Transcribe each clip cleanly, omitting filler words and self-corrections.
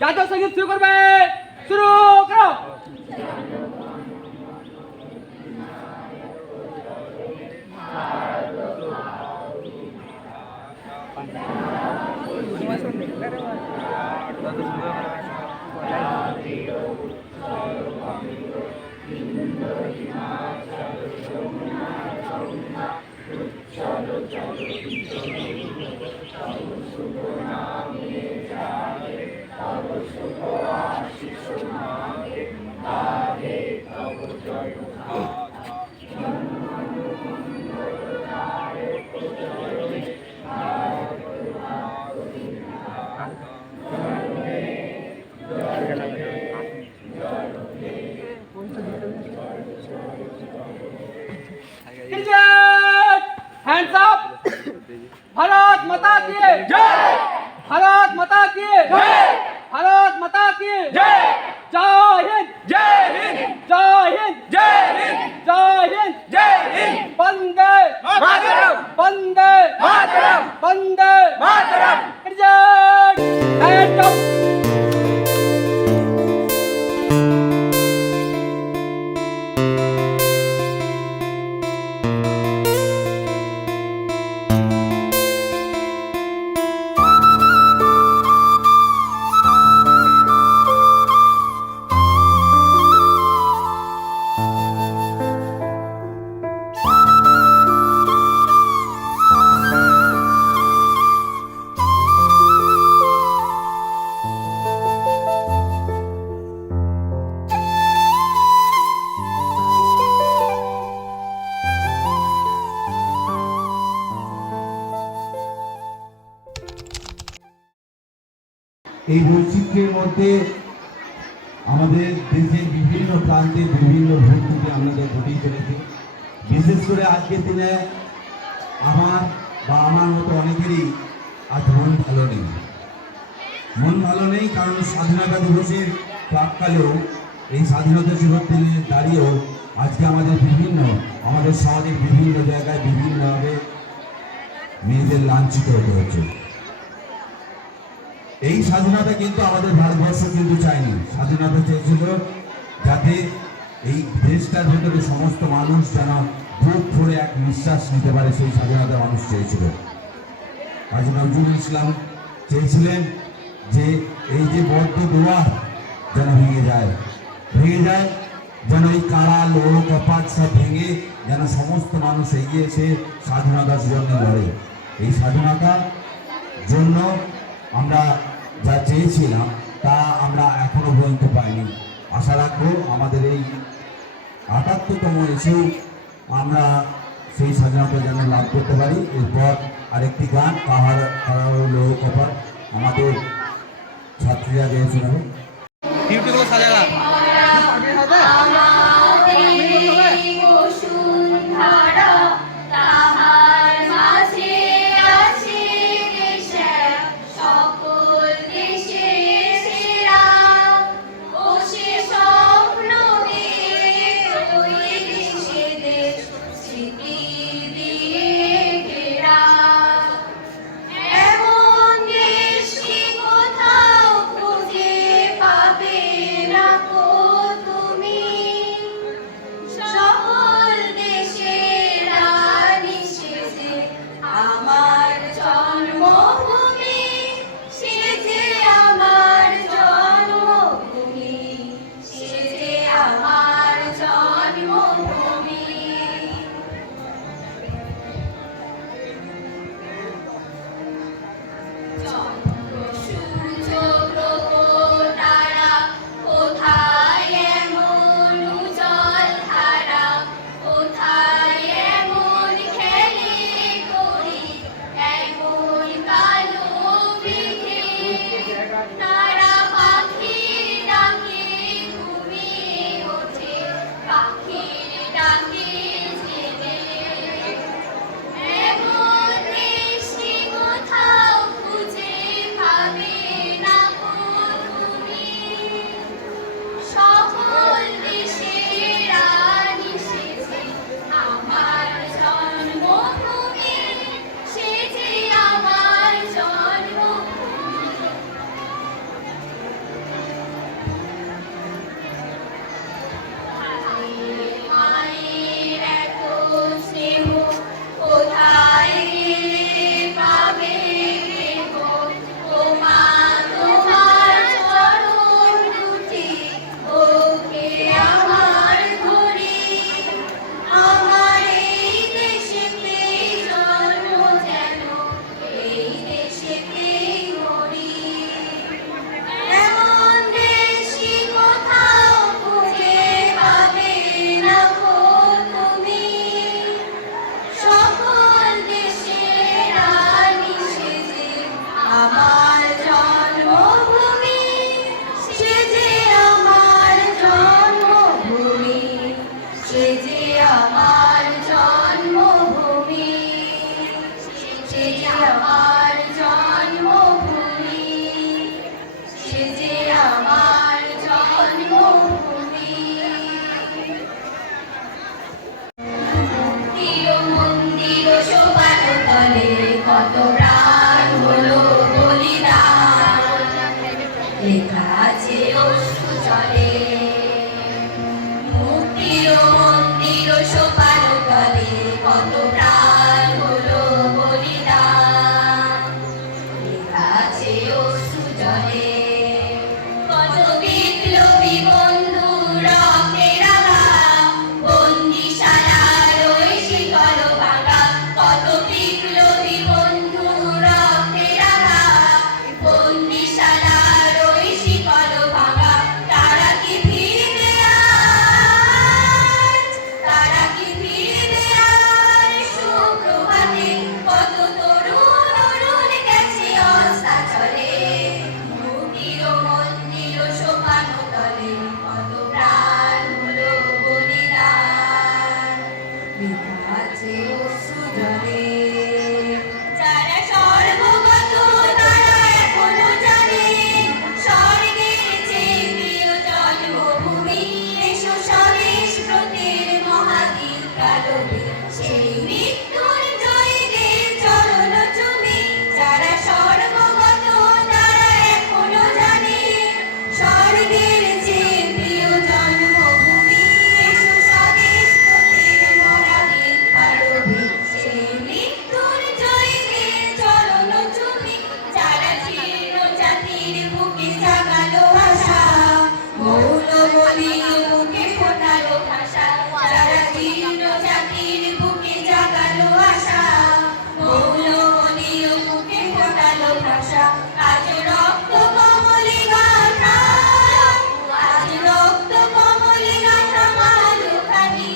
জাতীয় সঙ্গীত শুরু করবে, শুরু করো। Hands up! भारत माता की जय! भारत माता की जय! भारत माता की जय! जय हिंद! जय हिंद! जय हिंद! जय हिंद! जय हिंद! जय हिंद! वंदे मातरम! वंदे मातरम! वंदे मातरम! जय! Hands up! এই বৈচিত্র্যের মধ্যে আমাদের দেশের বিভিন্ন প্রান্তে বিভিন্ন ভূমিতে আমাদের ঘটেই চলেছে। বিশেষ করে আজকের দিনে আমার মতো অনেকেরই আজ মন ভালো নেই। মন ভালো নেই কারণ স্বাধীনতা দিবসের প্রাককালেও এই স্বাধীনতা দিবস দিনে দাঁড়িয়েও আজকে আমাদের সমাজের বিভিন্ন জায়গায় বিভিন্নভাবে মেয়েদের লাঞ্ছিত হতে হচ্ছে। এই স্বাধীনতা কিন্তু আমাদের ভারতবর্ষ কিন্তু চায়নি। স্বাধীনতা চেয়েছিল যাতে এই দেশটার ভেতরে সমস্ত মানুষ যেন বুক ভরে এক নিঃশ্বাস নিতে পারে, সেই স্বাধীনতা মানুষ চেয়েছিল। কাজী নজরুল ইসলাম চেয়েছিলেন যে এই যে বদ্ধ দুয়ার যেন ভেঙে যায়, যেন এই কারা লোহ কপাট সব ভেঙে যেন সমস্ত মানুষ এগিয়ে এসে স্বাধীনতার জন্য লড়ে। এই স্বাধীনতার জন্য আমরা যা চেয়েছিলাম তা আমরা এখনো পর্যন্ত পাইনি। আশা রাখবো আমাদের এই ৭৮তম এসেও আমরা সেই স্বাধীনতা যেন লাভ করতে পারি। এরপর আরেকটি গান কারা লোহ কপাট আমাদের ছাত্রীরা গেয়ে শোনাবে। তুমি সে যে আমার জন্মভূমি, সে যে আমার জন্মভূমি, সে যে আমার জন্মভূমি। মুক্তির মন্দির শোভানো তলে কত প্রাণ হলো বলিদান, লেখা আছে অশ্রু জলে। মুক্তির মন্দির শোভানো তলে কত প্রাণ হলো বলিদান, লেখা আছে অশ্রু জলে। কত বিপ্লবী বন্ধু রক্তে রাঙা, বন্দিশালার ওই শিকল ভাঙা। কত বিপ্লবী বন্ধু রক্তে রাঙা, বন্দিশালার ওই শিকল ভাঙা। তারা কি ফিরবে আজ, তারা কি ফিরবে আজ সুপ্রভাতে? কত তরুণ অরুণ গেছে অস্তাচলে, মুক্তির মন্দির শোভানো তলে কত প্রাণ হলো বলিদান, লেখা আছে অশ্রু জলে। যারা সর্বগত তারা এখনো জানে, স্বর্গের চেয়ে প্রিয় জন্মভূমি। এসো স্বদেশ ব্রতের মহাদীপ কালবে, সেই মৃত্যুর জয়ীদের চরণ চুমি। যারা সর্বগত তারা এখনো জানে, স্বর্গের চেয়ে প্রিয় জন্মভূমি। এসো স্বদেশ ব্রতের মহাদীপ কালবে, সেই মৃত্যুর জয়ীদের চরণ চুমি। যারা জীর্ণ জাতির বুকে জাগালো আশা, মৌলবলীর বুকে ফোটালো ভাষা। যারা জীর্ণ জাতির বুকে জাগালো আশা, মৌলবলীর বুকে ফোটালো ভাষা। আজ রক্ত কমলে গাথা, আজ রক্ত কমলে গাথা মালখানি,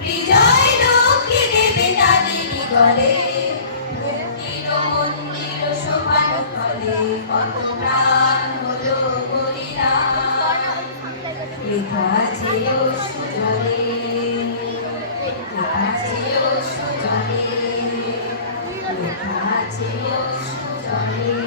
বিজয় লক্ষ্মী দেবে তাদেরই গলে। মুক্তির মন্দির শোভানো তলে কত প্রাণ হলো বলিদান, লেখা আছে অশ্রু জলে, লেখা আছে অশ্রু জলে, লেখা আছে অশ্রু জলে।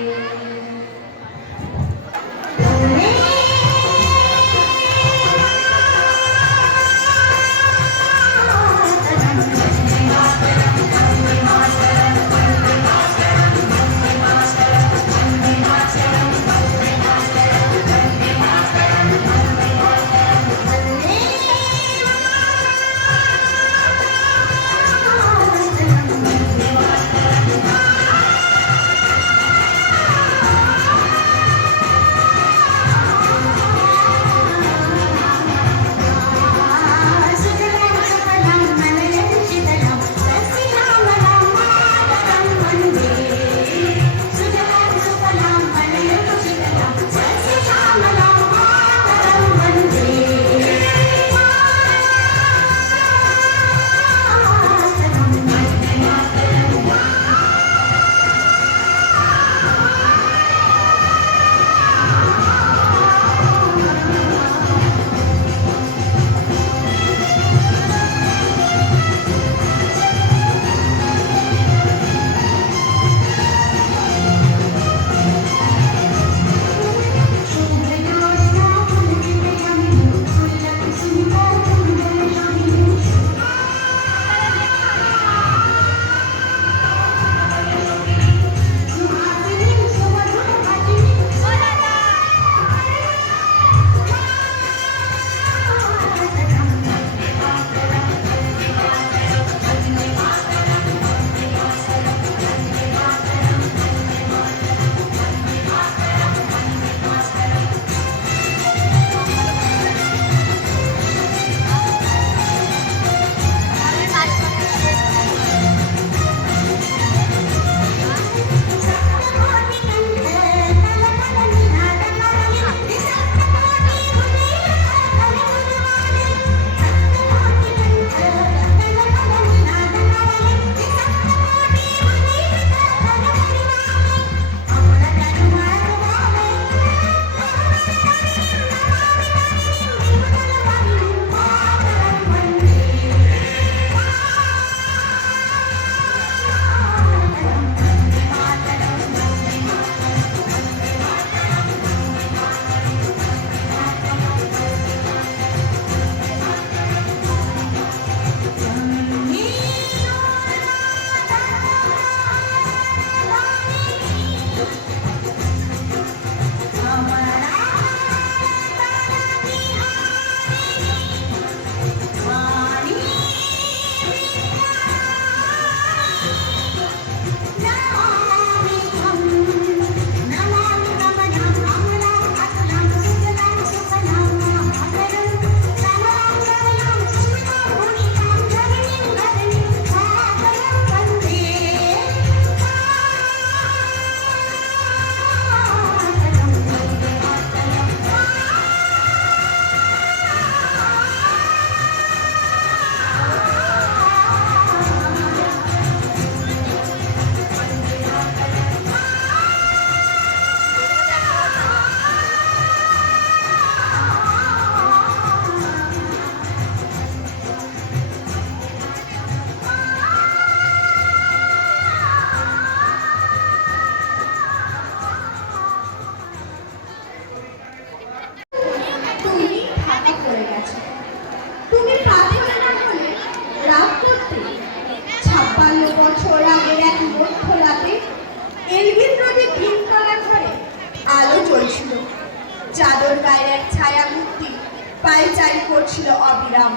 পায়চারি করছিল অবিরাম।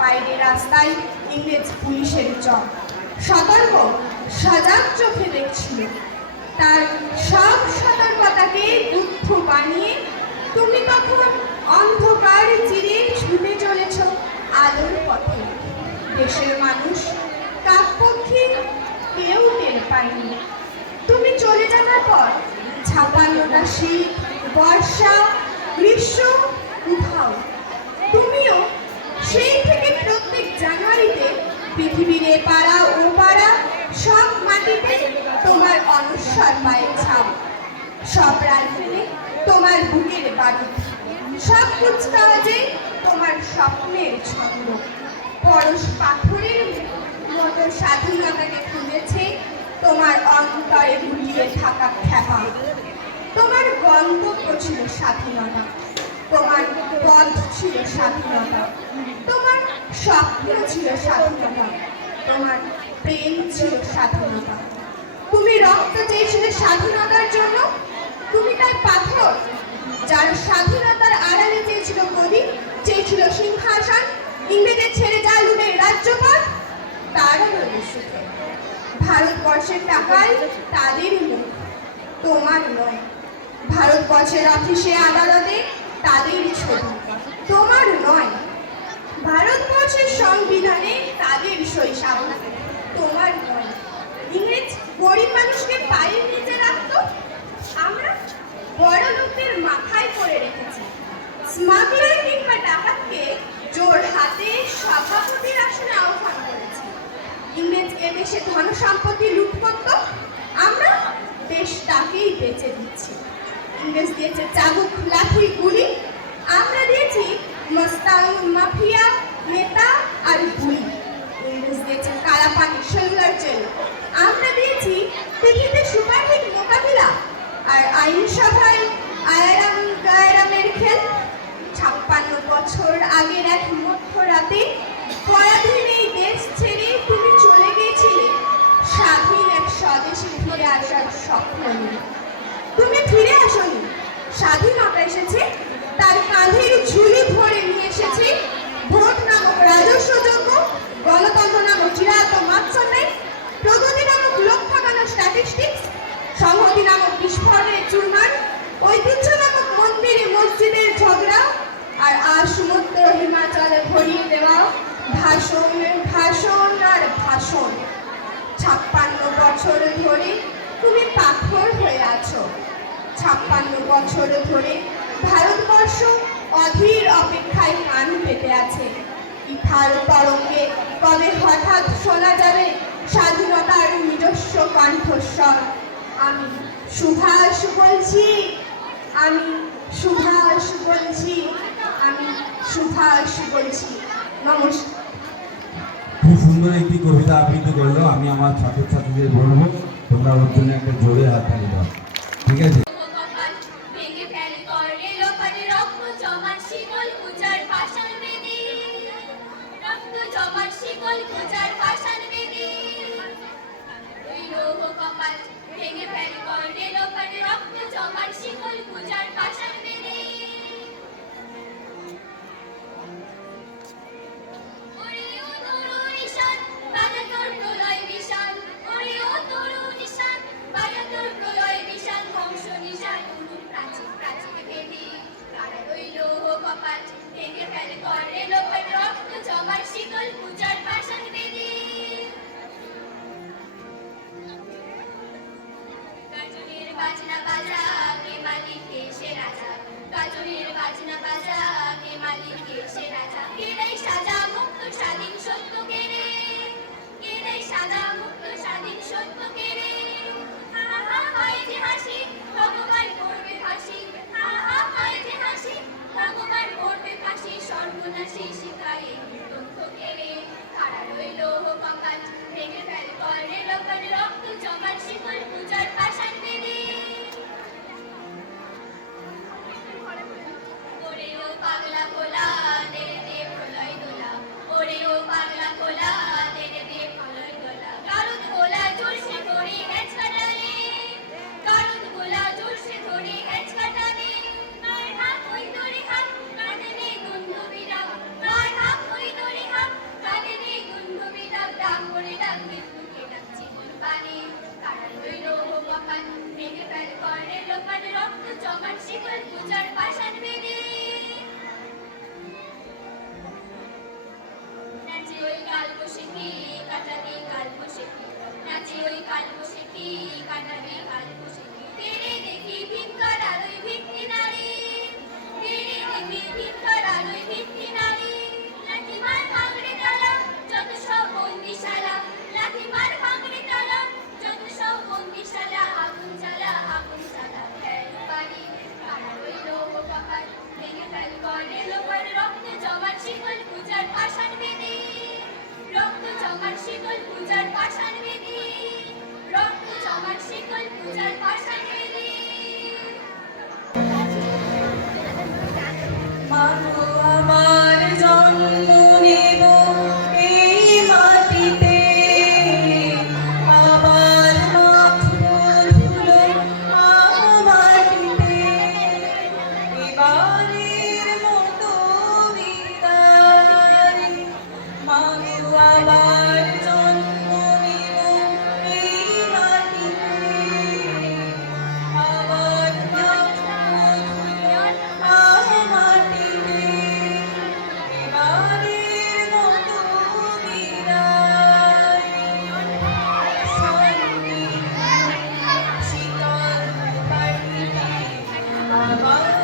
বাইরে রাস্তায় ইংরেজ পুলিশের চক সতর্ক সজাগ চোখে দেখছিল। তার সব সতর্কতাকে দুঃখ বানিয়ে তুমি তখন অন্ধকার চিরে ছুটে চলেছ আলোর পথে। দেশের মানুষ কাকপক্ষী কেউ টের পায়নি। তুমি চলে যাওয়ার পর 56টা শীত, বর্ষা, গ্রীষ্ম উধাও। তুমিও সেই থেকে প্রত্যেক জানুয়ারিতে পৃথিবীর এ পাড়া ও পাড়া সব মাটিতে তোমার অনস্বর পায়ের ছাপ, সব রাজধানী তোমার বুকের বাড়ি, সব কুচকাওয়াজে তোমার স্বপ্নের ছন্দ। পরশ পাথরের মতো স্বাধীনতাকে খুঁজেছে তোমার অন্তরে গুলিয়ে থাকা খ্যাপা। তোমার গন্তব্য ছিল স্বাধীনতা, তোমার পথ ছিল স্বাধীনতা, তোমার স্বপ্ন ছিল স্বাধীনতা, তোমার প্রেম ছিল স্বাধীনতা। তুমি রক্ত চেয়েছিলে স্বাধীনতার জন্য, তুমি তার পাথর। যার স্বাধীনতার আড়ালে চেয়েছিল গদি, চেয়েছিল সিংহাসন, ইংরেজের ছেড়ে যা লুটের রাজ্যপাল, তারা রইল সুখে। ভারতবর্ষের টাকায় তাদের মুখ, তোমার নয়। ভারতবর্ষের অফিসে আদালতে তাদের ছবি, তোমার নয়। ভারতবর্ষের সংবিধানে তাদের সই সাবধান, তোমার নয়। ইংরেজ গরিব মানুষকে পায়ের নিচে রাখত, আমরা বড় লোকদের মাথায় করে রেখেছি। স্মাগলার কিংবা ডাকাতকে জোর হাতে সভাপতির আসনে আহ্বান করেছি। ইংরেজ এদেশে ধন সম্পত্তি লুট করত, আমরা দেশটাকেই বেঁচে দিচ্ছি। ইংরেজ দিয়েছে চাবুক, লাঠি, গুলি, আমরা দিয়েছি মস্তান, মাফিয়া, নেতা আর গুলি। ইংরেজ দিয়েছে কালা পানি, সেলুলার জেল, আমরা দিয়েছি পৃথিবীতে সুপারহিট মোকাবিলা আর আইনসভায় আয়ারাম গায়রামের খেল। 56 বছর আগের এক মধ্যরাতে পরাধীন এই দেশ ছেড়ে তুমি চলে গিয়েছিলে স্বাধীন এক স্বদেশে ফিরে আসার স্বপ্ন নিয়ে। তুমি ফিরে আসনি, স্বাধীনতা এসেছে, তার কাঁধের ঝুলি ভরে নিয়ে এসেছে ভোট নামক রাজস্ব যোগ্য, গণতন্ত্র নামক চিরায়ত মাৎসন্যায়, প্রগতি নামক লোক ঠকানো স্ট্যাটিস্টিক্স, সংহতি নামক বিস্ফোরণের চুরমার, ঐতিহ্য নামক মন্দিরে মসজিদের ঝগড়া, আর সমুদ্র হিমাচলে ভরিয়ে দেওয়া ভাষণ, ভাষণ আর ভাষণ। 56 বছর ধরে তুমি পাথর হয়ে আছো। 56 বছর ধরে ভারতবর্ষ অধীর অপেক্ষায় কান পেতে আছে। ইথার তরঙ্গে কবে হঠাৎ শোনা যাবে স্বাধীনতার নিজস্ব কণ্ঠস্বর। আমি সুভাষ বলছি, আমি সুভাষ বলছি, আমি সুভাষ বলছি। নমস্কার। খুব সুন্দর একটি কবিতা আবৃত্তি করলো। আমি আমার ছাত্রছাত্রীদের বলবো তোমরা ওর জন্য একটা জোরে হাত তালি দাও, ঠিক আছে? ভেঙে ফেলে করে লোপারে রক্ত জমাট শিকল কুচার পাষাণ বেদী, রক্ত জমাট শিকল কুচার পাষাণ বেদী। ওই লৌহ কপাল ভেঙে ফেলে করে লোপারে রক্ত জমাট শিকল কুচার পাষাণ বেদী। ওরে ও তরুণ ঈশান, বাধা তোর প্রলয় বিশাল, ওরে ও তরুণ ঈশান, বাধা তোর প্রলয় বিশাল, ধ্বংস নিশান উড়ুক প্রাচীর প্রাচীর বেদী। কারা রইল কপাট ভেঙে ফেলে করে লোপার রক্ত জমার শিকল কুচার পাষাণ বেদী। গাজনের বাজনা বাজা, কে মালিক কে সে রাজা, গাজনের বাজনা বাজা, কে মালিক কে সে রাজা। কে দেয় সাজা মুক্ত স্বাধীন সত্য কে রে, কে দেয় সাজা মুক্ত স্বাধীন সত্য কে রে। হা হা হয় যে হাসি, ভগবান করবে ফাঁসি, হা হা হয় যে হাসি, ভগবান করবে ফাঁসি। সর্বনাশী শিখায় তথ্য কে রে, আবার জন্ম নিব এই মাটিতে, আবার মাটিতে, এবারের মতো বিদায়। শান্তি শীতল পাটিতে আবার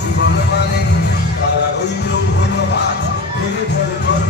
জীবন মানে তারা রইল ধন্যবাদ ভেঙে ফেল